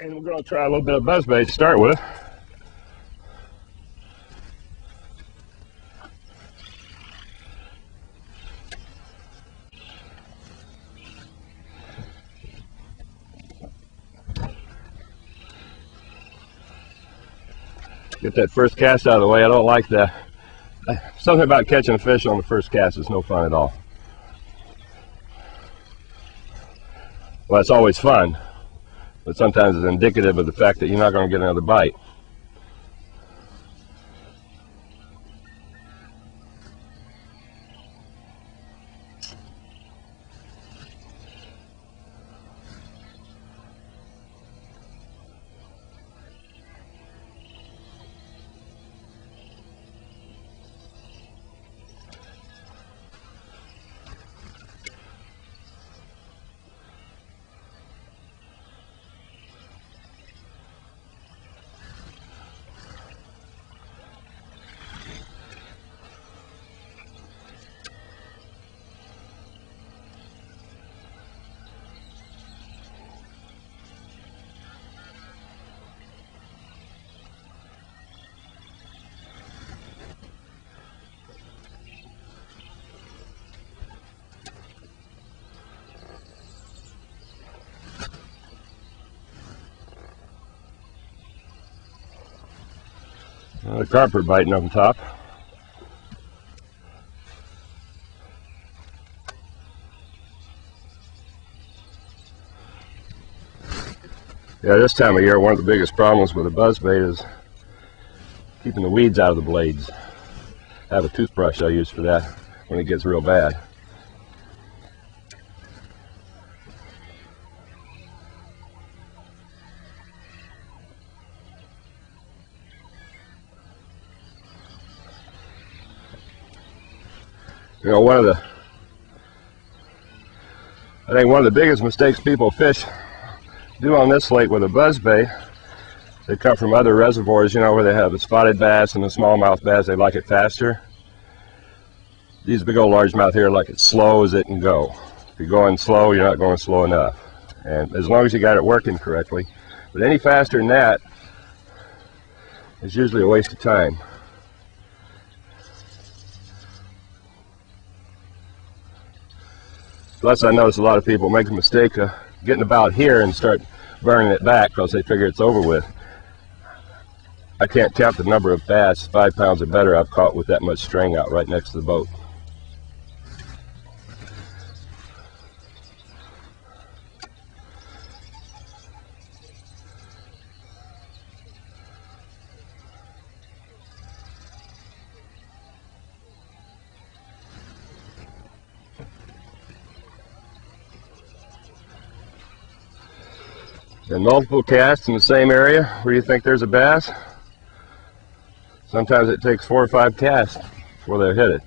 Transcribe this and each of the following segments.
And we're going to try a little bit of buzzbait to start with. Get that first cast out of the way. I don't like that. Something about catching a fish on the first cast is no fun at all. Well, it's always fun, but sometimes it's indicative of the fact that you're not going to get another bite. The carper biting up on top. Yeah, this time of year, one of the biggest problems with a buzzbait is keeping the weeds out of the blades. I have a toothbrush I use for that when it gets real bad. You know, I think one of the biggest mistakes people do on this lake with a buzzbait, they come from other reservoirs, you know, where they have the spotted bass and the smallmouth bass, they like it faster. These big old largemouth here like it slow as it can go. If you're going slow, you're not going slow enough. And as long as you got it working correctly, but any faster than that is usually a waste of time. Plus, I notice a lot of people make the mistake of getting about here and start burning it back because they figure it's over with. I can't count the number of bass, 5 pounds or better, I've caught with that much string out right next to the boat. And multiple casts in the same area where you think there's a bass. Sometimes it takes 4 or 5 casts before they hit it.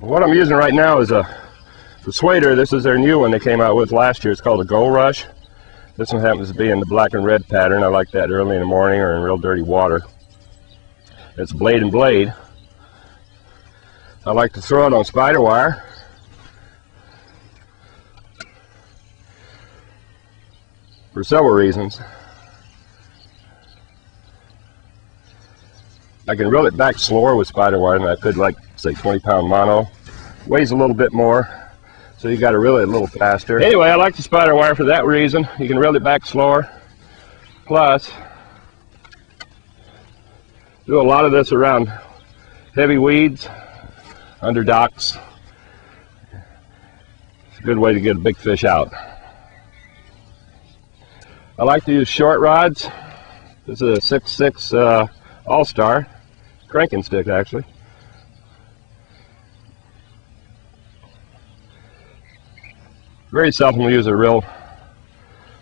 What I'm using right now is a persuader. This is their new one they came out with last year. It's called a Gold Rush. This one happens to be in the black and red pattern. I like that early in the morning or in real dirty water. It's blade and blade. I like to throw it on spider wire. For several reasons. I can reel it back slower with spider wire than I could, like, say, 20-pound mono. Weighs a little bit more, so you got to reel it a little faster. Anyway, I like the spider wire for that reason. You can reel it back slower. Plus, do a lot of this around heavy weeds, under docks. It's a good way to get a big fish out. I like to use short rods. This is a 6'6" All-Star, cranking stick actually. Very seldom use a real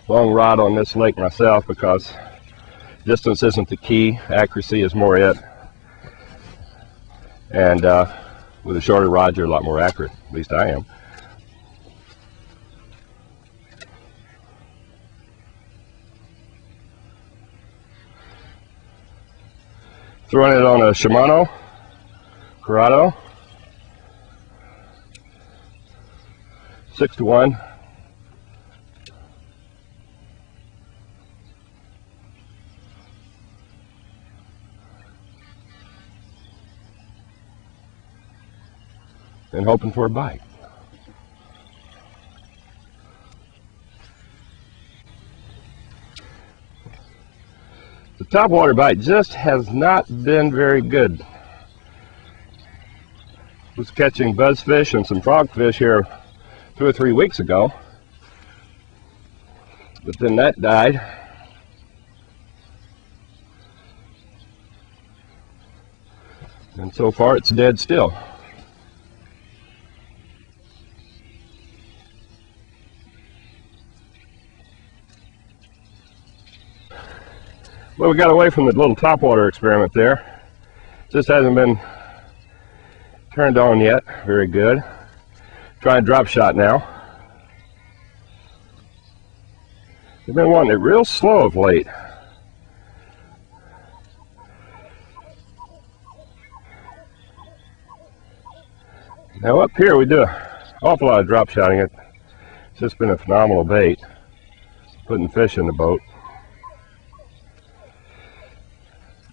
long rod on this lake myself because distance isn't the key, accuracy is more it. And with a shorter rod you're a lot more accurate, at least I am. Throwing it on a Shimano Corrado 6-to-1. And hoping for a bite. The topwater bite just has not been very good. Was catching buzzfish and some frogfish here 2 or 3 weeks ago, but then that died. And so far it's dead still. Well, we got away from the little topwater experiment there. Just hasn't been turned on yet. Very good. Trying drop shot now. They've been wanting it real slow of late. Now up here we do an awful lot of drop shotting. It's just been a phenomenal bait, putting fish in the boat.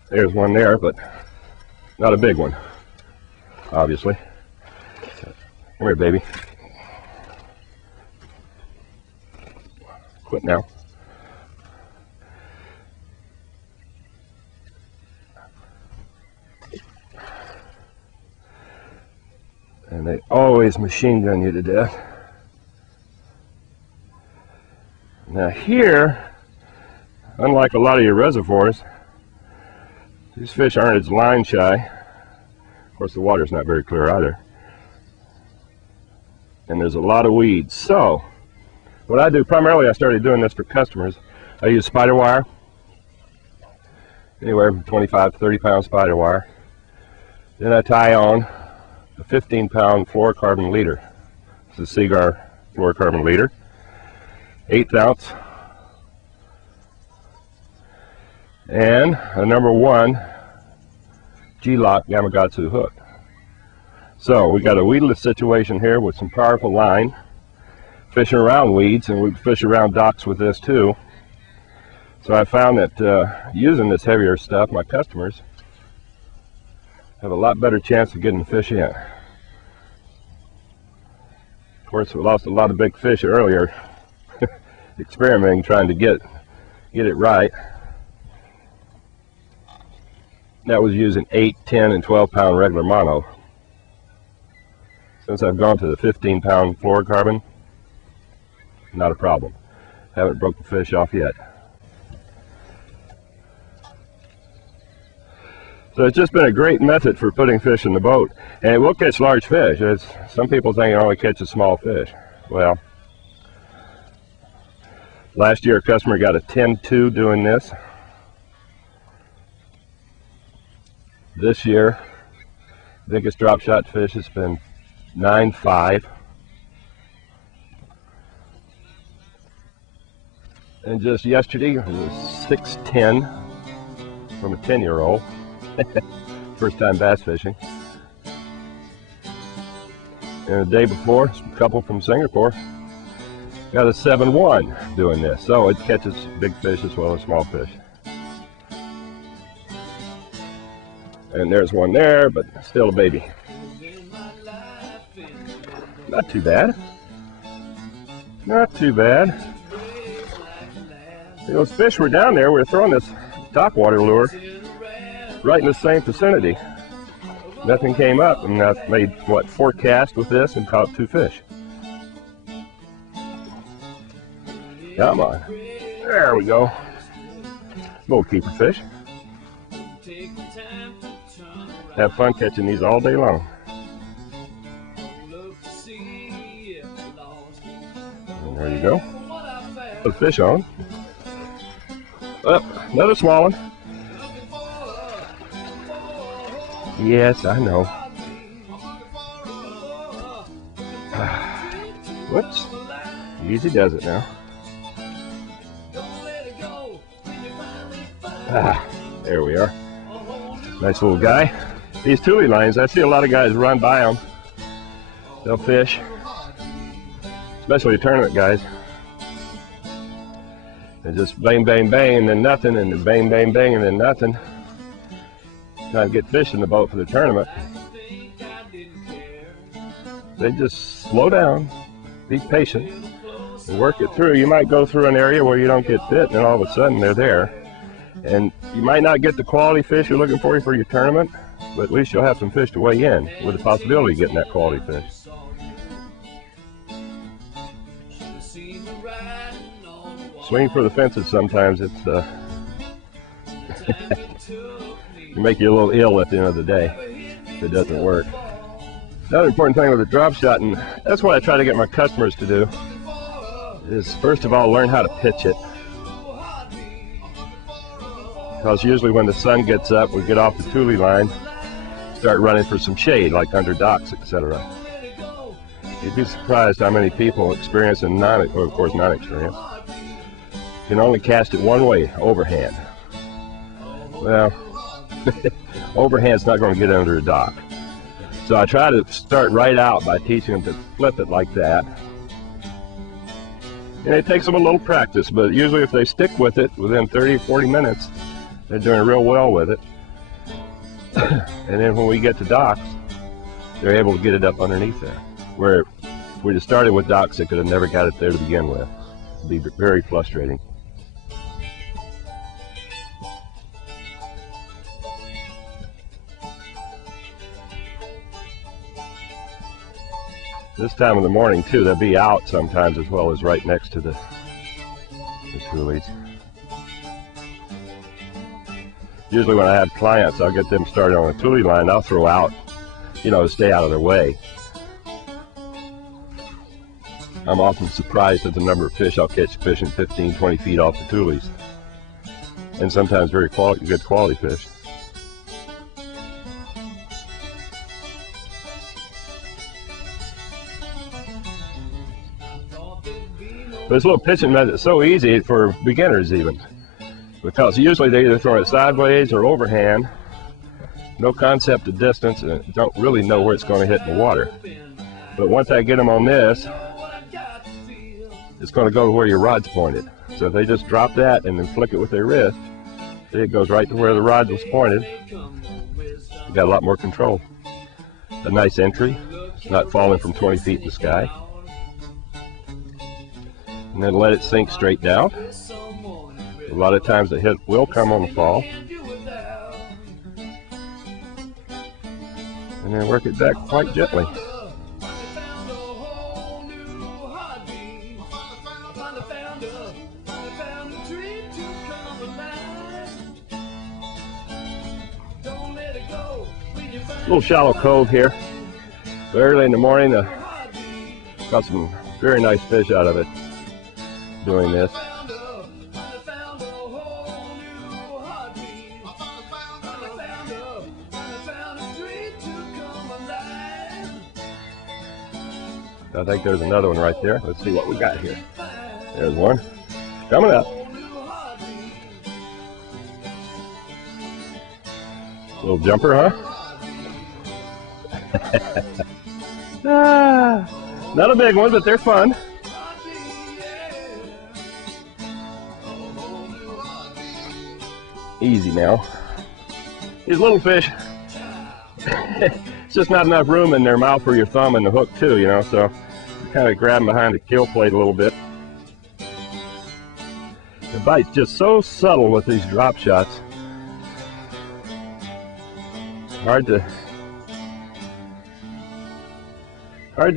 There's one there, but not a big one, obviously. Come here, baby. Quit now. And they always machine gun you to death. Now here, unlike a lot of your reservoirs, these fish aren't as line shy. Of course, the water's not very clear either. And there's a lot of weeds. So, what I do, primarily I started doing this for customers. I use spider wire, anywhere from 25 to 30 pound spider wire. Then I tie on a 15-pound fluorocarbon leader. This is a Seagar fluorocarbon leader, 1/8 ounce. And a #1 G-lock Gamakatsu hook. So we got a weedless situation here with some powerful line, fishing around weeds, and we fish around docks with this too. So I found that using this heavier stuff, my customers have a lot better chance of getting the fish in. Of course, we lost a lot of big fish earlier experimenting, trying to get it right. That was using 8, 10, and 12-pound regular mono. Since I've gone to the 15-pound fluorocarbon, not a problem. Haven't broke the fish off yet. So it's just been a great method for putting fish in the boat. And it will catch large fish. Some people think it only catches small fish. Well, last year a customer got a 10-2 doing this. This year, biggest drop shot fish has been 9.5. And just yesterday, it was 6.10 from a 10-year-old. First time bass fishing. And the day before, a couple from Singapore got a 7.1 doing this. So it catches big fish as well as small fish. And there's one there, but still a baby. Not too bad. Not too bad. Those fish were down there. We were throwing this topwater lure right in the same vicinity. Nothing came up, and I made, what, 4 casts with this and caught 2 fish. Come on. There we go. Little keeper fish. Have fun catching these all day long. And there you go. Put the fish on. Oh, another small one. Yes, I know. Whoops. Easy does it now. There we are. Nice little guy. These tule lines, I see a lot of guys run by them. They'll fish, especially tournament guys. They just bang, bang, bang, and then nothing, and then bang, bang, bang, and then nothing. Trying to get fish in the boat for the tournament. They just slow down, be patient, and work it through. You might go through an area where you don't get bit, and then all of a sudden they're there. And you might not get the quality fish you're looking for your tournament, but at least you'll have some fish to weigh in with the possibility of getting that quality fish. Swing for the fences sometimes. It's it make you a little ill at the end of the day if it doesn't work. Another important thing with the drop shot, and that's what I try to get my customers to do, is first of all learn how to pitch it. Because usually when the sun gets up, we get off the tule line, start running for some shade, like under docks, etc. You'd be surprised how many people experiencing non-experience can only cast it one way, overhand. Well, overhand's not going to get under a dock. So I try to start right out by teaching them to flip it like that. And it takes them a little practice, but usually if they stick with it within 30 or 40 minutes, they're doing real well with it. And then when we get to docks, they're able to get it up underneath there. Where if we'd have started with docks, they could have never got it there to begin with. It'd be very frustrating. This time of the morning too, they'll be out sometimes as well as right next to the tules. Usually when I have clients, I'll get them started on a tule line, I'll throw out, to stay out of their way. I'm often surprised at the number of fish I'll catch fishing 15, 20 feet off the tules. And sometimes very good quality fish. But this little pitching method is so easy for beginners even, because usually they either throw it sideways or overhand, no concept of distance, and don't really know where it's going to hit in the water. But once I get them on this, it's going to go to where your rod's pointed. So if they just drop that and then flick it with their wrist, it goes right to where the rod was pointed. You got a lot more control. A nice entry, it's not falling from 20 feet in the sky. And then let it sink straight down. A lot of times the hit will come on the fall. And then work it back quite gently. Little shallow cove here. So early in the morning, got some very nice fish out of it doing this. I think there's another one right there. Let's see what we got here. There's one. Coming up. Little jumper, huh? Not a big one, but they're fun. Easy now. These little fish, it's just not enough room in their mouth for your thumb and the hook too, so you kind of grab them behind the kill plate a little bit. The bite's just so subtle with these drop shots. Hard to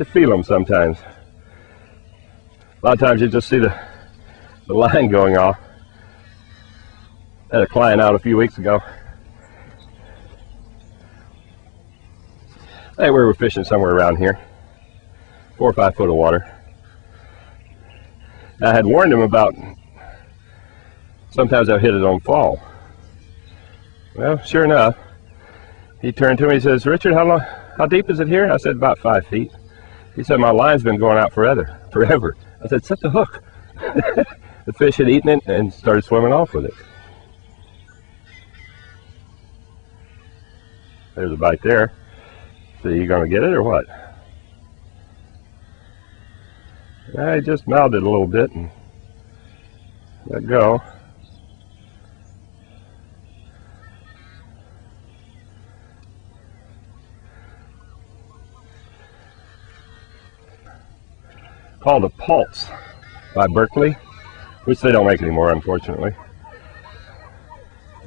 feel them sometimes. A lot of times you just see the line going off. I had a client out a few weeks ago. I think we were fishing somewhere around here, 4 or 5 foot of water. I had warned him about sometimes I'll hit it on fall. Well, sure enough, he turned to me and says, "Richard, how deep is it here?" I said, "About 5 feet." He said, "My line's been going out forever." I said, "Set the hook." The fish had eaten it and started swimming off with it. There's a bite there. So you gonna get it or what? I just mouthed it a little bit and let go. Called a Pulse by Berkeley, which they don't make anymore, unfortunately.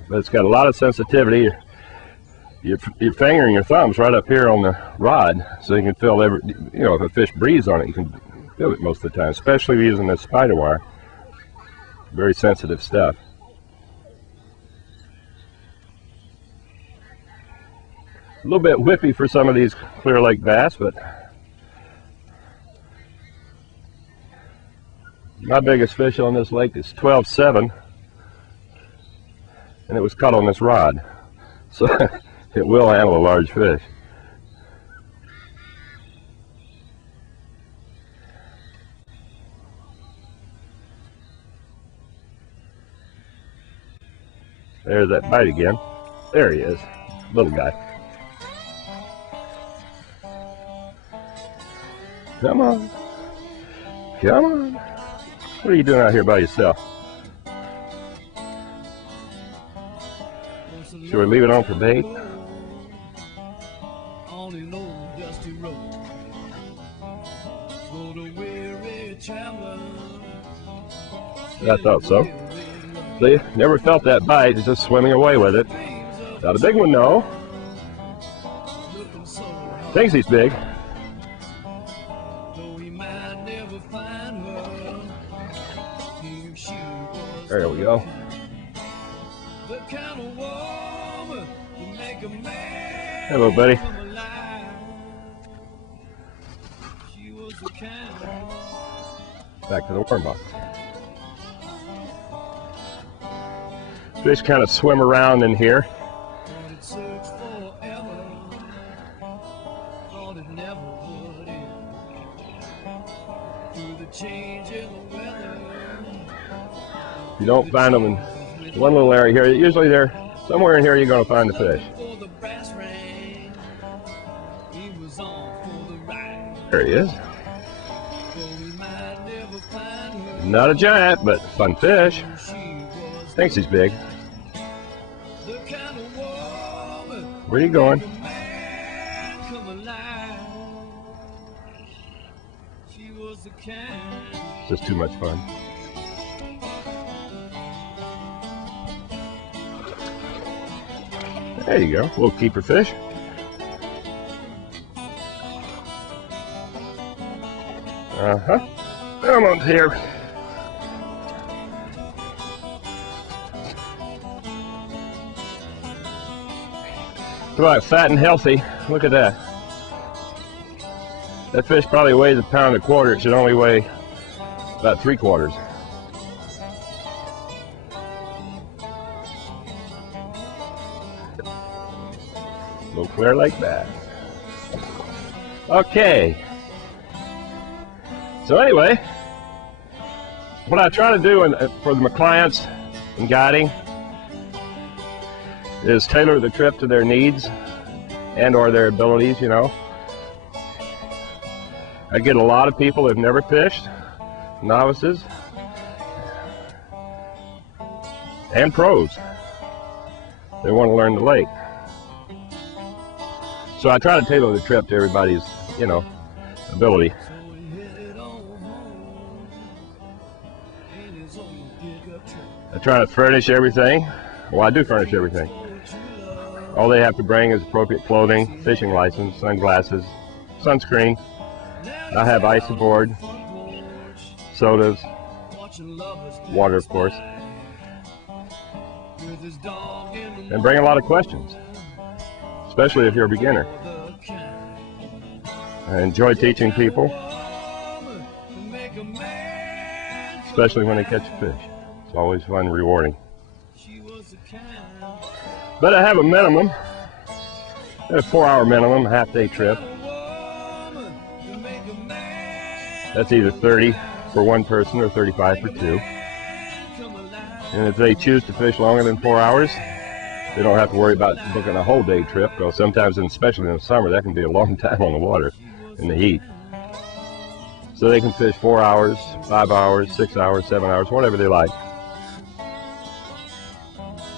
But it's got a lot of sensitivity. Your finger and your thumb's right up here on the rod, so you can feel every, you know, if a fish breathes on it, you can feel it most of the time, especially using this spider wire. Very sensitive stuff. A little bit whippy for some of these Clear Lake bass, but my biggest fish on this lake is 12.7, and it was caught on this rod, so it will handle a large fish. There's that bite again. There he is, little guy. Come on, come on. What are you doing out here by yourself? Should we leave it on for bait? I thought so. See, never felt that bite, it's just swimming away with it. Not a big one, no. Thinks he's big. There we go. Hello, buddy. Back to the worm box. Fish kind of swim around in here. You don't find them in one little area here. Usually they're somewhere in here you're going to find the fish. There he is. Not a giant, but fun fish. Thinks he's big. Where are you going? Just too much fun. There you go, little keeper fish. Come on here. Right, fat and healthy. Look at that. That fish probably weighs 1.25 pounds. It should only weigh about 3/4. Little Clear Lake bass. Okay. So anyway, what I try to do for my clients in guiding is tailor the trip to their needs and or their abilities, you know. I get a lot of people that have never fished, novices, and pros. They want to learn the lake. So I try to tailor the trip to everybody's, you know, ability. I try to furnish everything. Well, I do furnish everything. All they have to bring is appropriate clothing, fishing license, sunglasses, sunscreen. I have ice aboard, sodas, water of course, and bring a lot of questions, especially if you're a beginner. I enjoy teaching people, especially when they catch a fish. It's always fun and rewarding. But I have a minimum, a 4-hour minimum, a half-day trip. That's either 30 for one person or 35 for two. And if they choose to fish longer than 4 hours, They don't have to worry about booking a whole day trip, because sometimes, especially in the summer, that can be a long time on the water in the heat. So they can fish 4 hours, 5 hours, 6 hours, 7 hours, whatever they like.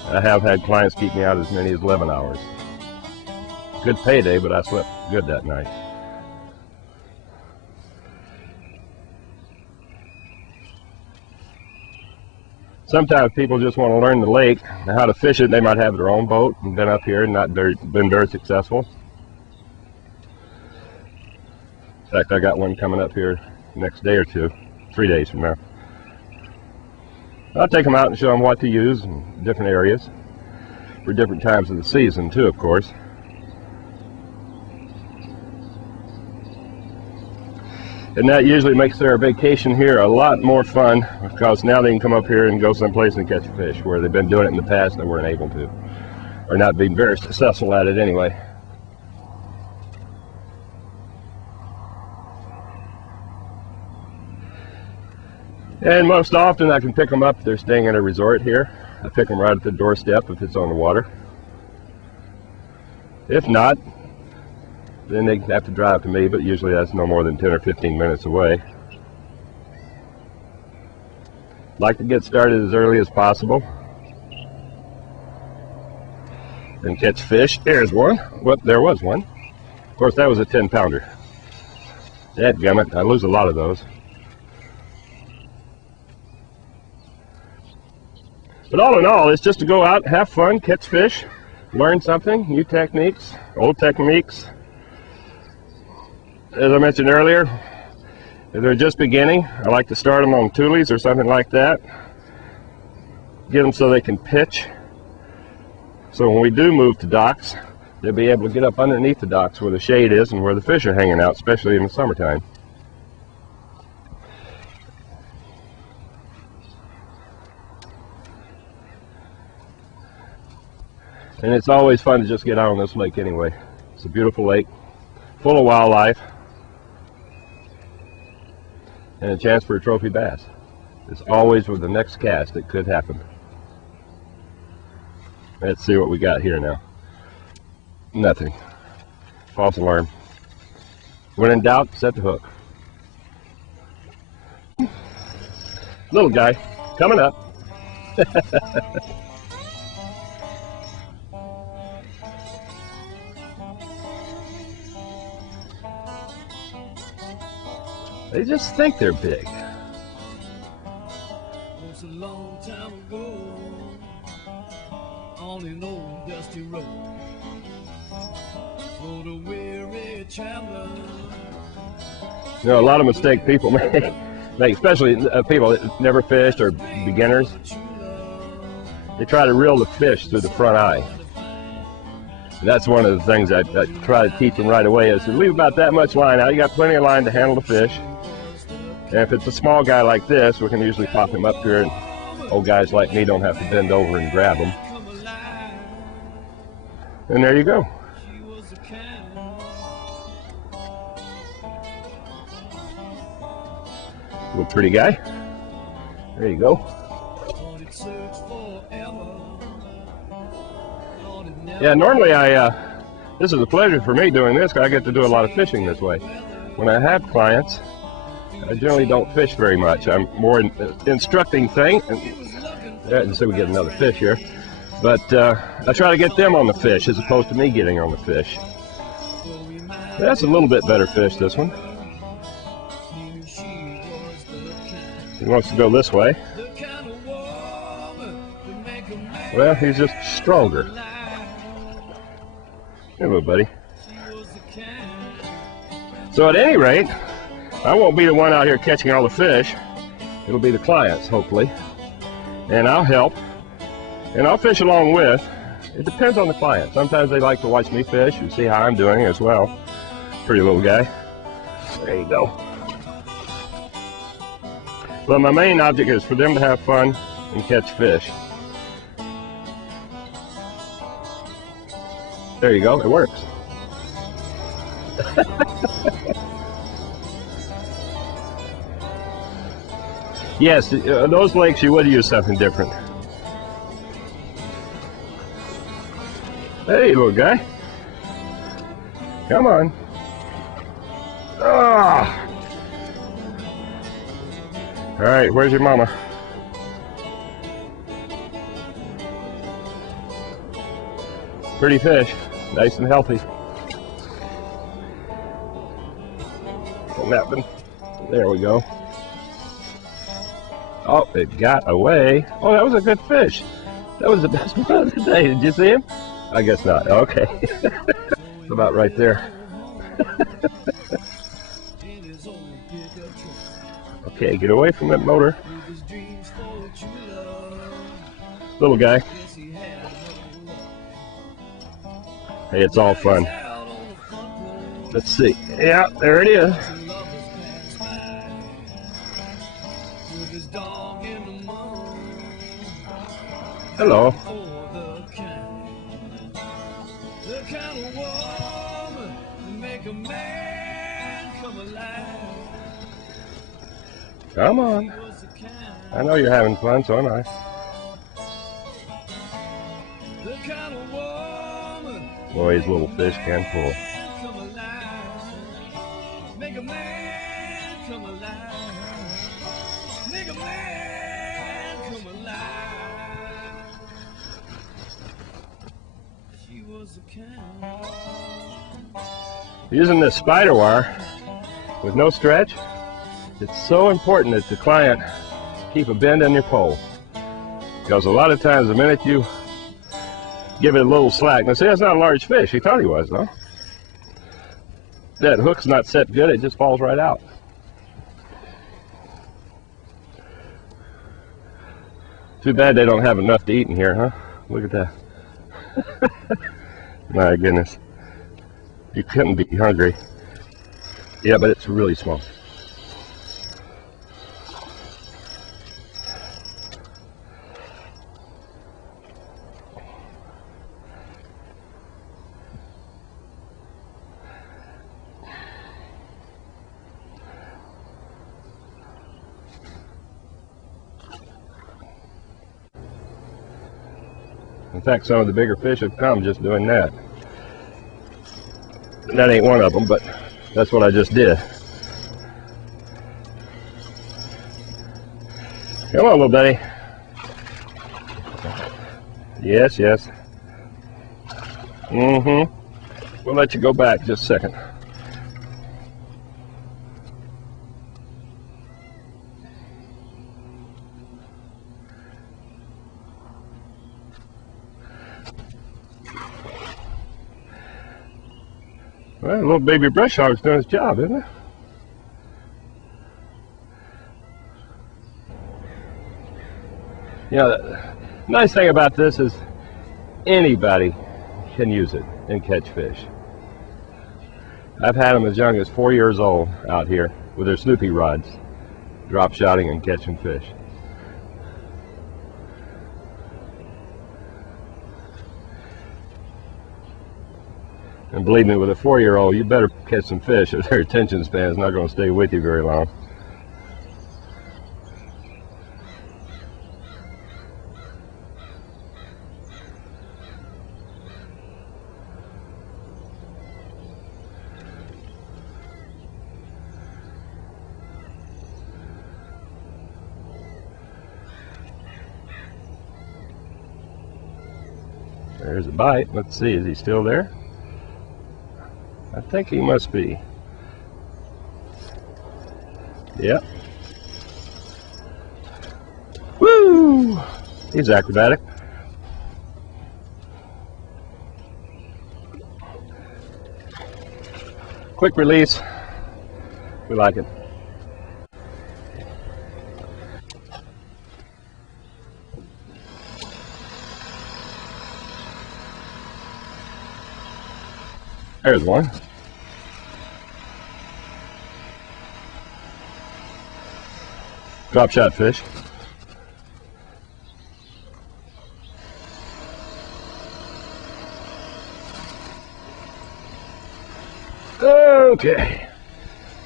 I have had clients keep me out as many as 11 hours. Good payday, but I slept good that night. Sometimes people just want to learn the lake and how to fish it. They might have their own boat and been up here and not been very successful. In fact, I got one coming up here next day or two, 3 days from now. I'll take them out and show them what to use in different areas for different times of the season too, of course. And that usually makes their vacation here a lot more fun, because now they can come up here and go someplace and catch a fish, where they've been doing it in the past and they weren't able to, or not being very successful at it anyway. And most often I can pick them up if they're staying at a resort here. I pick them right at the doorstep if it's on the water. If not, then they have to drive to me, but usually that's no more than 10 or 15 minutes away. Like to get started as early as possible and catch fish. There's one. Well, there was one. Of course, that was a 10-pounder. Dadgummit, I lose a lot of those. But all in all, it's just to go out, have fun, catch fish, learn something, new techniques, old techniques. As I mentioned earlier, if they're just beginning, I like to start them on toolies or something like that. Get them so they can pitch. So when we do move to docks, they'll be able to get up underneath the docks where the shade is and where the fish are hanging out, especially in the summertime. And it's always fun to just get out on this lake anyway. It's a beautiful lake, full of wildlife, and a chance for a trophy bass. It's always with the next cast it could happen. Let's see what we got here now. Nothing. False alarm. When in doubt, set the hook. Little guy, coming up. They just think they're big. Once a long time ago, on an old dusty road, rode a weary traveler. You know, a lot of mistakes people make, especially people that never fished or beginners. They try to reel the fish through the front eye. And that's one of the things I try to teach them right away, is to leave about that much line out. You got plenty of line to handle the fish. And if it's a small guy like this, we can usually pop him up here, and old guys like me don't have to bend over and grab him. And there you go. Little pretty guy. There you go. Yeah, normally this is a pleasure for me doing this, because I get to do a lot of fishing this way. When I have clients, I generally don't fish very much. I'm more instructing things. And so we get another fish here. But I try to get them on the fish as opposed to me getting on the fish. That's a little bit better fish, this one. He wants to go this way. Well, he's just stronger. Hello, buddy. So at any rate, I won't be the one out here catching all the fish. It'll be the clients, hopefully. And I'll help. And I'll fish along with. It depends on the client. Sometimes they like to watch me fish and see how I'm doing as well. Pretty little guy. There you go. But my main object is for them to have fun and catch fish. There you go, it works. Yes, those lakes you would use something different. Hey, little guy. Come on. Ah. All right, where's your mama? Pretty fish, nice and healthy. Napping. There we go. Oh, it got away. Oh, that was a good fish. That was the best one of the day. Did you see him? I guess not. Okay. It's about right there. Okay, get away from that motor. Little guy. Hey, it's all fun. Let's see. Yeah, there it is. Hello. Come on. I know you're having fun, so am I. Boy, these little fish can pull. Make a man come alive. Make a man come alive. She was a kind. Using this spider wire with no stretch, it's so important that the client keep a bend in your pole, because a lot of times the minute you give it a little slack, now see, that's not a large fish. He thought he was, though. That hook's not set good, it just falls right out. Too bad they don't have enough to eat in here, huh? Look at that. My goodness. You couldn't be hungry. Yeah, but it's really small. In fact, some of the bigger fish have come just doing that. And that ain't one of them, but that's what I just did. Come on, little buddy. Yes, yes. We'll let you go back just a second. Well, little baby brush hog's doing his job, isn't it? You know, the nice thing about this is anybody can use it and catch fish. I've had them as young as 4 years old out here with their Snoopy rods, drop shotting and catching fish. And believe me, with a 4-year-old, you better catch some fish, or their attention span is not going to stay with you very long. There's a bite. Let's see, is he still there? I think he must be. Yep. Woo! He's acrobatic. Quick release. We like it. There's one. Drop shot fish. Okay.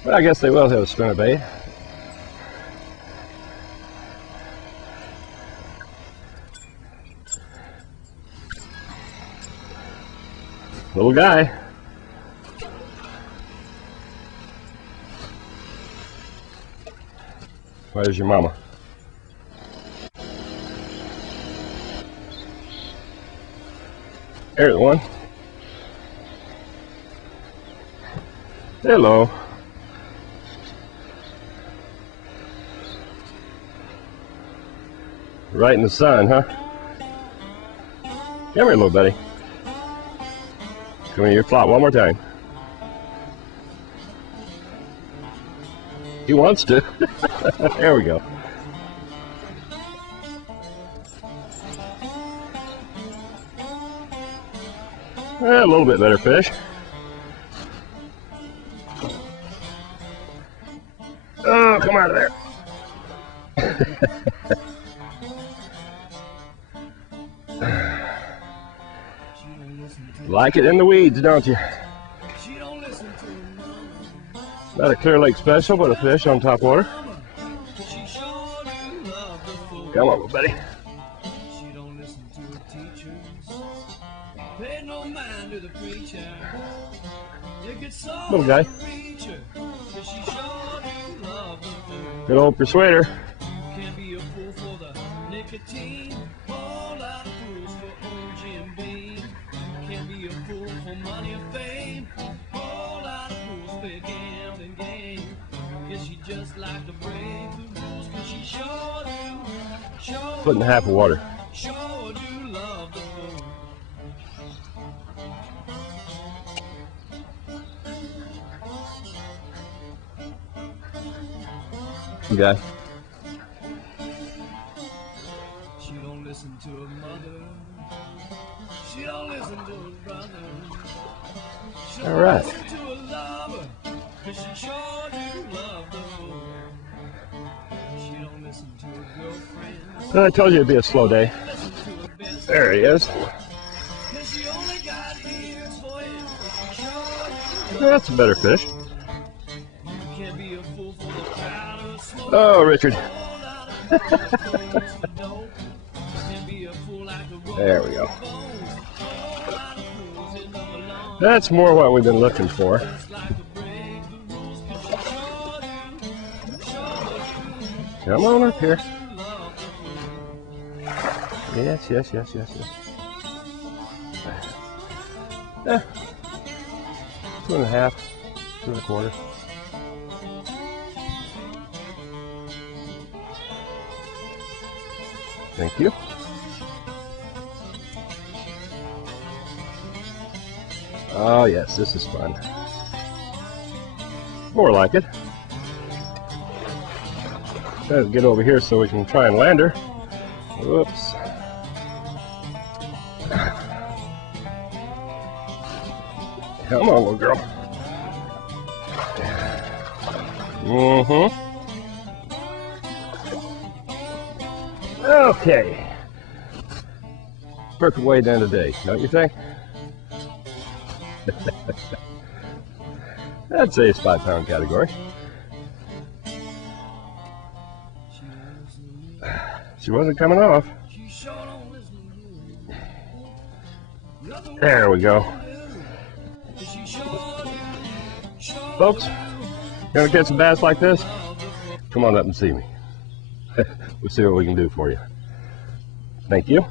Well, I guess they will have a spinnerbait. Little guy. Where's your mama? There's the one. Hello. Right in the sun, huh? Come here, little buddy. Come here, flop one more time. He wants to. There we go. A little bit better fish. Oh, come out of there. Like it in the weeds, don't you? Not a Clear Lake special, but a fish on top water. Come on, buddy. She don't listen to her teachers. Pay no mind to the preacher. Little guy. Good old persuader. Can't be a fool for the nicotine. All out of fools for old Jim Beam. Can't be a fool for money or fame. All out of fools for gambling game. Guess she just like to break the rules, 'cause she sure do. Foot and a half of water. Sure do love the fool. Guy. She don't listen to her mother. She don't listen to her brother. She don't All right. listen to her lover, 'cause she sure do love the fool. She don't listen to her girlfriend. I told you it'd be a slow day. Listen to her best There he is. 'cause she only got ears for him. She sure do. That's a better fish. You can't be a fool for the crowd or smoke. Oh, Richard. There we go. That's more what we've been looking for. Come on up here. Yes, yes, yes, yes, yes. Yeah. 2 1/2, 2 1/4. Thank you. Oh yes, this is fun. More like it. Let's get over here so we can try and land her. Whoops. Come on, little girl. Mm-hmm. Okay. Perfect way to end the day, don't you think? I'd say it's 5-pound category. She wasn't coming off. There we go. Folks, gonna catch some bass like this? Come on up and see me. We'll see what we can do for you. Thank you.